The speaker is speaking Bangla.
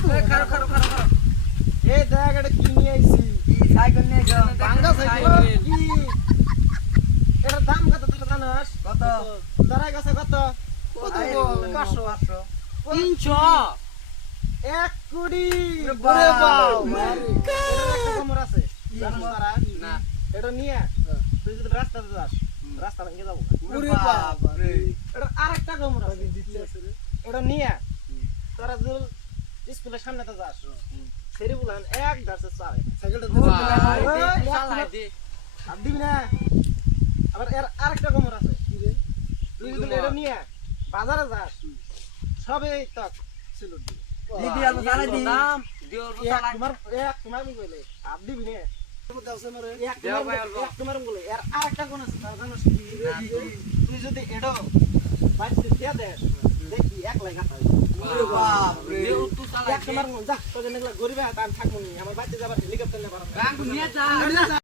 খারো খারো খারো খারো এই দেখ এটা কি নিয়ে আইছি কি সাইকেল নিয়ে যাও ভাঙ্গা সাইকেল কি এটার দাম কত তুই জানাস কত দাঁড়াই গেছে কত কত 500 300 এক কোটি ওরে বাবা বাবা। এটার একটা কামড় আছে জানো তারা না এটা নিয়ে তুই যদি রাস্তাতে যাস রাস্তা ভেঙে যাবো ওরে বাবা রে এটা আরেকটা কামড় আছে এটা নিয়ে তোরা যদি স্কুলের সামনেতে যাস সেরি বলান এক ধরছে চার সাইকেলটা চালাই দে আর দিবি না আবার এর আরেকটা কামড় আছে তুই যদি এটা নিয়ে বাজারে যাস সবে তক সিলুট দিবি দিদি আমি চালাই দি দাম দিও চালাই তোমার কি কইলে আর দিবি না দেও ভাই অল্প তোমার বলে আর আরেকটা কোন আছে তার জানোস কি তুই যদি এডো বাইতে দিয়া দেস দেখবি এক লাগা তাই ওরে বাপ রে দেও তুই চালাই এক তোমার যা তোকে নেগলা গরিবে হাত আমি থাকবো নি আমার বাইতে যাবার হেলিকপ্টার নে পারো গান নিয়ে যা